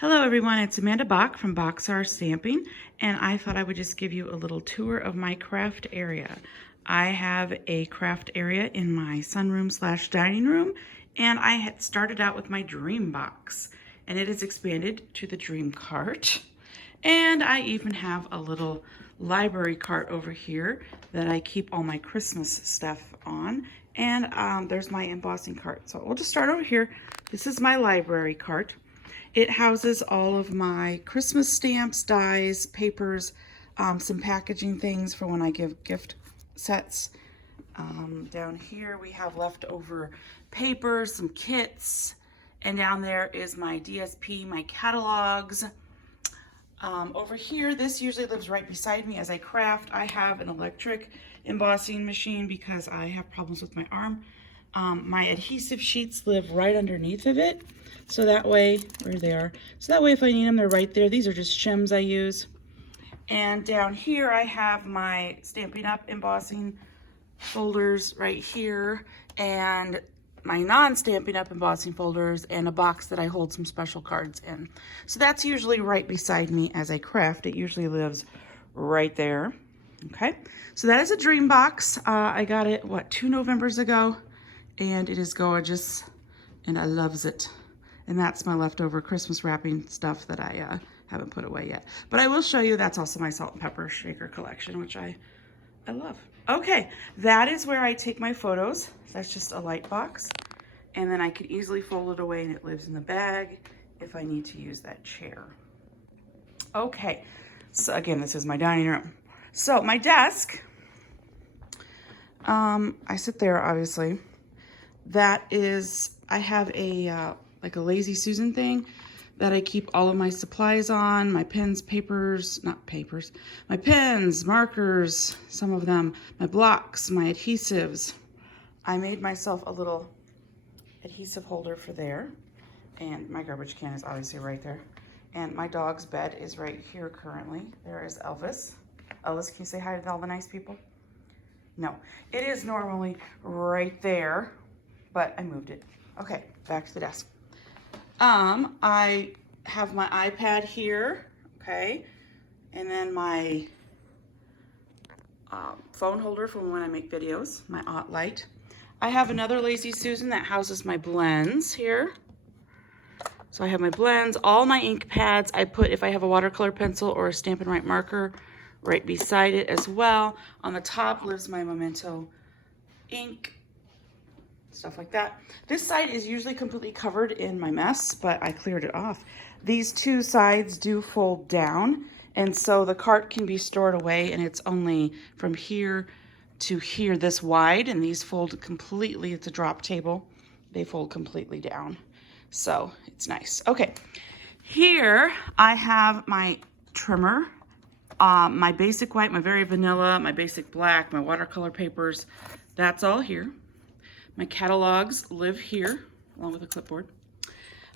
Hello everyone, it's Amanda Bach from Boxar Stamping, and I thought I would just give you a little tour of my craft area. I have a craft area in my sunroom slash dining room, and I had started out with my DreamBox, and it has expanded to the DreamCart. And I even have a little library cart over here that I keep all my Christmas stuff on. And there's my embossing cart. So we'll just start over here. This is my library cart. It houses all of my Christmas stamps, dies, papers, some packaging things for when I give gift sets. Down here we have leftover papers, some kits, and down there is my DSP, my catalogs. Over here, this usually lives right beside me as I craft. I have an electric embossing machine because I have problems with my arm. My adhesive sheets live right underneath of it. So that way, where they are, so that way if I need them, they're right there. These are just shims I use. And down here, I have my Stampin' Up! Embossing folders right here, and my non-Stampin' Up! Embossing folders, and a box that I hold some special cards in. So that's usually right beside me as I craft. It usually lives right there. Okay, so that is a DreamBox. I got it, what, 2 Novembers ago, and it is gorgeous, and I loves it. And that's my leftover Christmas wrapping stuff that I haven't put away yet. But I will show you, that's also my salt and pepper shaker collection, which I love. Okay, that is where I take my photos. That's just a light box. And then I can easily fold it away and it lives in the bag if I need to use that chair. Okay, so again, this is my dining room. So my desk, I sit there obviously. That is, I have a, like a Lazy Susan thing that I keep all of my supplies on, my pens, papers, not papers, my pens, markers, some of them, my blocks, my adhesives. I made myself a little adhesive holder for there, and my garbage can is obviously right there. And my dog's bed is right here currently. There is Elvis. Elvis, can you say hi to all the nice people? No, it is normally right there, but I moved it. Okay, back to the desk. I have my iPad here, okay, and then my phone holder for when I make videos, my light. I have another Lazy Susan that houses my blends here. So I have my blends, all my ink pads. I put, if I have a watercolor pencil or a Stampin' Write marker, right beside it as well. On the top lives my Memento ink, stuff like that. This side is usually completely covered in my mess, but I cleared it off. These two sides do fold down, and so the cart can be stored away, and it's only from here to here this wide, and these fold completely. It's a drop table. They fold completely down, so it's nice. Okay, here I have my trimmer, my basic white, my very vanilla, my basic black, my watercolor papers. That's all here. My catalogs live here, along with a clipboard.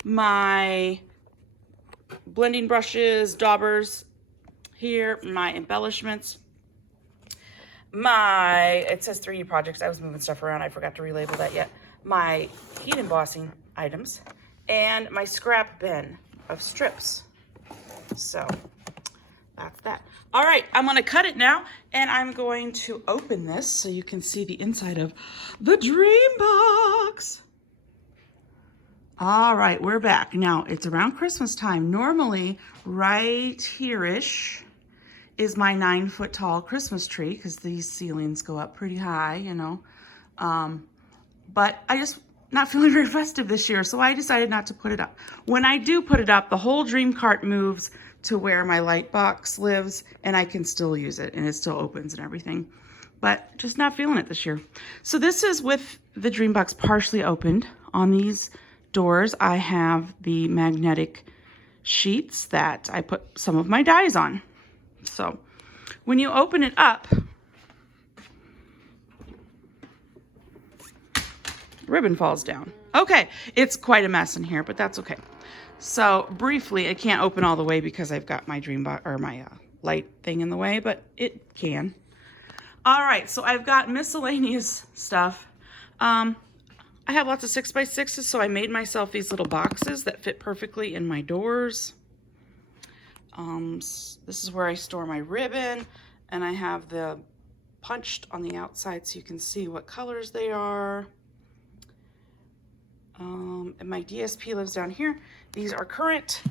My blending brushes, daubers here, my embellishments. It says 3D projects. I was moving stuff around. I forgot to relabel that yet. My heat embossing items and my scrap bin of strips. So that's that. All right, I'm gonna cut it now, and I'm going to open this so you can see the inside of the DreamBox. All right, we're back. Now, it's around Christmas time. Normally, right here-ish is my 9-foot tall Christmas tree, because these ceilings go up pretty high, you know. But I just not feeling very festive this year, so I decided not to put it up. When I do put it up, the whole DreamCart moves to where my light box lives, and I can still use it, and it still opens and everything, but just not feeling it this year. So this is with the DreamBox partially opened. On these doors, I have the magnetic sheets that I put some of my dies on. So when you open it up, ribbon falls down. Okay, it's quite a mess in here, but that's okay. So briefly, it can't open all the way because I've got my DreamBox or my light thing in the way, but it can. All right, so I've got miscellaneous stuff. I have lots of 6x6s, so I made myself these little boxes that fit perfectly in my doors. This is where I store my ribbon, and I have the punched on the outside so you can see what colors they are. And my DSP lives down here. These are current.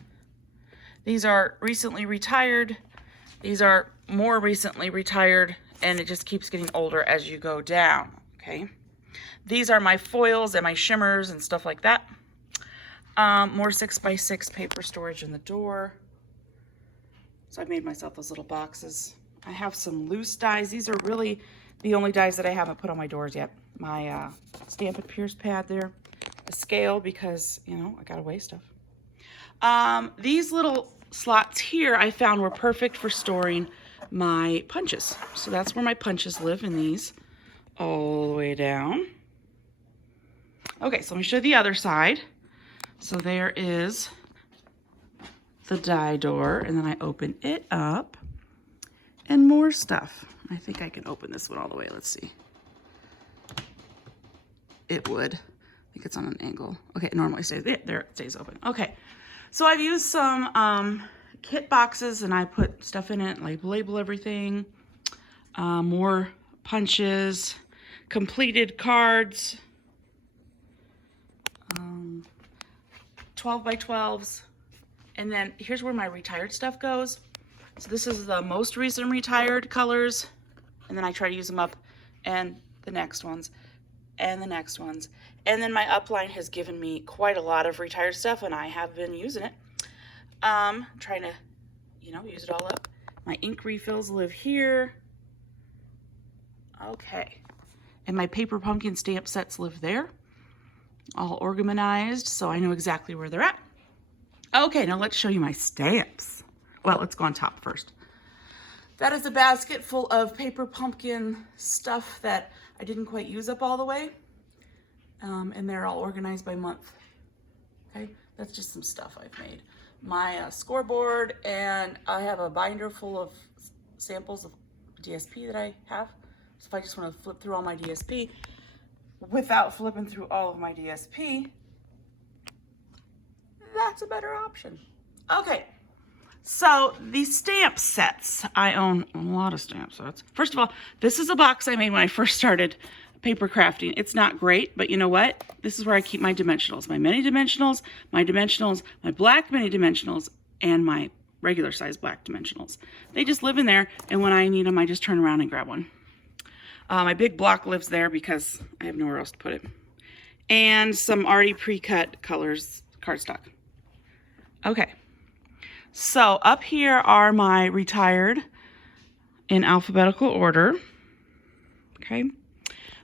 These are recently retired. These are more recently retired, and it just keeps getting older as you go down, okay? These are my foils and my shimmers and stuff like that. More 6x6 paper storage in the door. So I made myself those little boxes. I have some loose dies. These are really the only dies that I haven't put on my doors yet. My Stamp and Pierce pad there. A scale because, you know, I gotta weigh stuff. These little slots here I found were perfect for storing my punches. So that's where my punches live, in these all the way down. Okay, so let me show you the other side. So there is the die door, and then I open it up and more stuff. I think I can open this one all the way. Let's see. It would. I think it's on an angle. Okay, it normally stays there. It stays open. Okay, so I've used some kit boxes, and I put stuff in it, like label everything. More punches, completed cards, 12x12s. And then here's where my retired stuff goes. So this is the most recent retired colors. And then I try to use them up, and the next ones, and the next ones. And then my upline has given me quite a lot of retired stuff, and I have been using it. Trying to, you know, use it all up. My ink refills live here. Okay. And my paper pumpkin stamp sets live there. All organized, so I know exactly where they're at. Okay, now let's show you my stamps. Well, let's go on top first. That is a basket full of paper pumpkin stuff that I didn't quite use up all the way. And they're all organized by month. Okay, that's just some stuff I've made. My scoreboard, and I have a binder full of samples of DSP that I have. So if I just want to flip through all my DSP without flipping through all of my DSP, that's a better option. Okay, so these stamp sets, I own a lot of stamp sets. First of all, this is a box I made when I first started paper crafting. It's not great, but you know what? This is where I keep my dimensionals, my mini dimensionals, my black mini dimensionals, and my regular size black dimensionals. They just live in there, and when I need them, I just turn around and grab one. My big block lives there because I have nowhere else to put it. And some already pre-cut colors, cardstock. Okay, so up here are my retired in alphabetical order. Okay,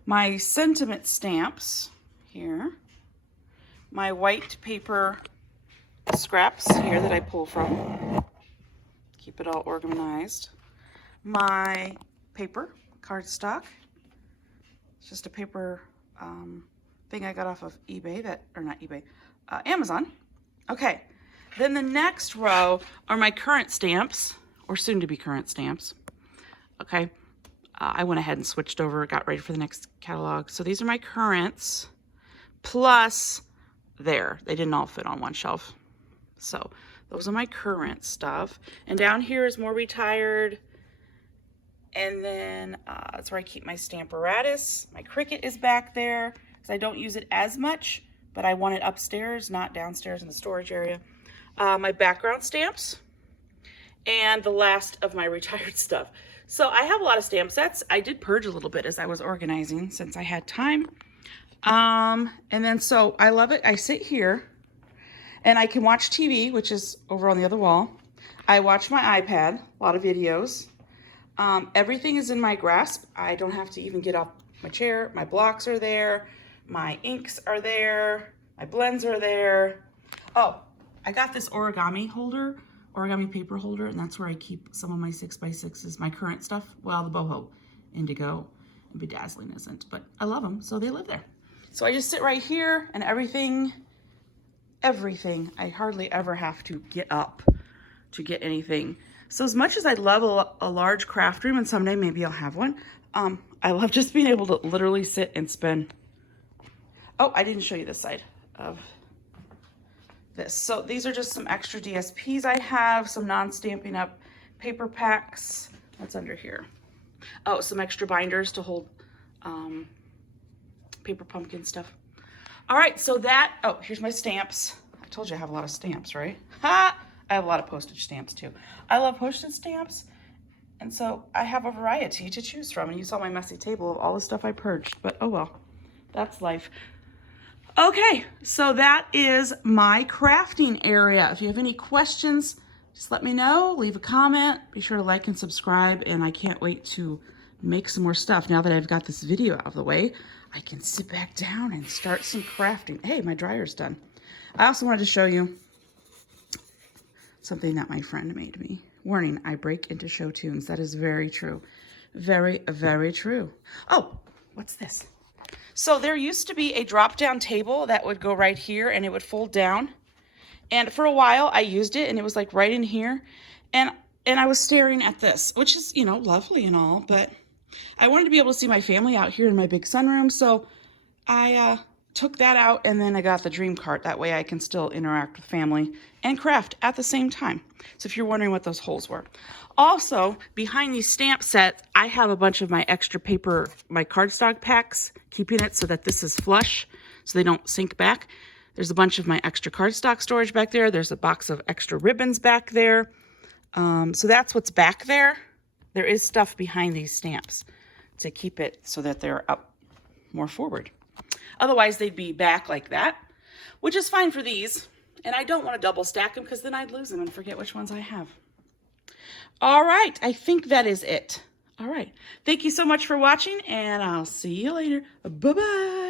my sentiment stamps here, my white paper scraps here that I pull from, keep it all organized, my paper cardstock. It's just a paper thing I got off of eBay, Amazon. Okay, then the next row are my current stamps, or soon to be current stamps. Okay, I went ahead and switched over, got ready for the next catalog. So these are my currents, plus they didn't all fit on one shelf. So those are my current stuff. And down here is more retired. And then that's where I keep my Stamparatus. My Cricut is back there because I don't use it as much, but I want it upstairs, not downstairs in the storage area. My background stamps, and the last of my retired stuff. So I have a lot of stamp sets. I did purge a little bit as I was organizing since I had time. And then so I love it. I sit here and I can watch TV, which is over on the other wall. I watch my iPad, a lot of videos. Everything is in my grasp. I don't have to even get off my chair. My blocks are there. My inks are there. My blends are there. Oh, I got this origami paper holder, and that's where I keep some of my 6x6s, my current stuff. Well, the boho, indigo, and bedazzling isn't, but I love them, so they live there. So I just sit right here, and everything, I hardly ever have to get up to get anything. So as much as I love a large craft room, and someday maybe I'll have one, I love just being able to literally sit and spin Oh, I didn't show you this side of this. So these are just some extra DSPs I have, some non-Stampin' Up paper packs. What's under here? Oh, some extra binders to hold paper pumpkin stuff. All right, so that, oh, here's my stamps. I told you I have a lot of stamps, right? Ha! I have a lot of postage stamps too. I love postage stamps, and so I have a variety to choose from. And you saw my messy table of all the stuff I purged, but oh well, that's life. Okay, so that is my crafting area. If you have any questions, just let me know, leave a comment, be sure to like and subscribe, and I can't wait to make some more stuff. Now that I've got this video out of the way, I can sit back down and start some crafting. Hey, my dryer's done. I also wanted to show you something that my friend made me. Warning, I break into show tunes. That is very true. Very, very true. Oh, what's this? So there used to be a drop-down table that would go right here and it would fold down. And for a while I used it and it was like right in here. And I was staring at this, which is, you know, lovely and all, but I wanted to be able to see my family out here in my big sunroom. So I took that out and then I got the DreamCart. That way I can still interact with family and craft at the same time. So if you're wondering what those holes were. Also, behind these stamp sets, I have a bunch of my extra paper, my cardstock packs, keeping it so that this is flush so they don't sink back. There's a bunch of my extra cardstock storage back there. There's a box of extra ribbons back there. So that's what's back there. There is stuff behind these stamps to keep it so that they're up more forward. Otherwise, they'd be back like that, which is fine for these. And I don't want to double stack them because then I'd lose them and forget which ones I have. All right, I think that is it. All right, thank you so much for watching, and I'll see you later. Bye-bye.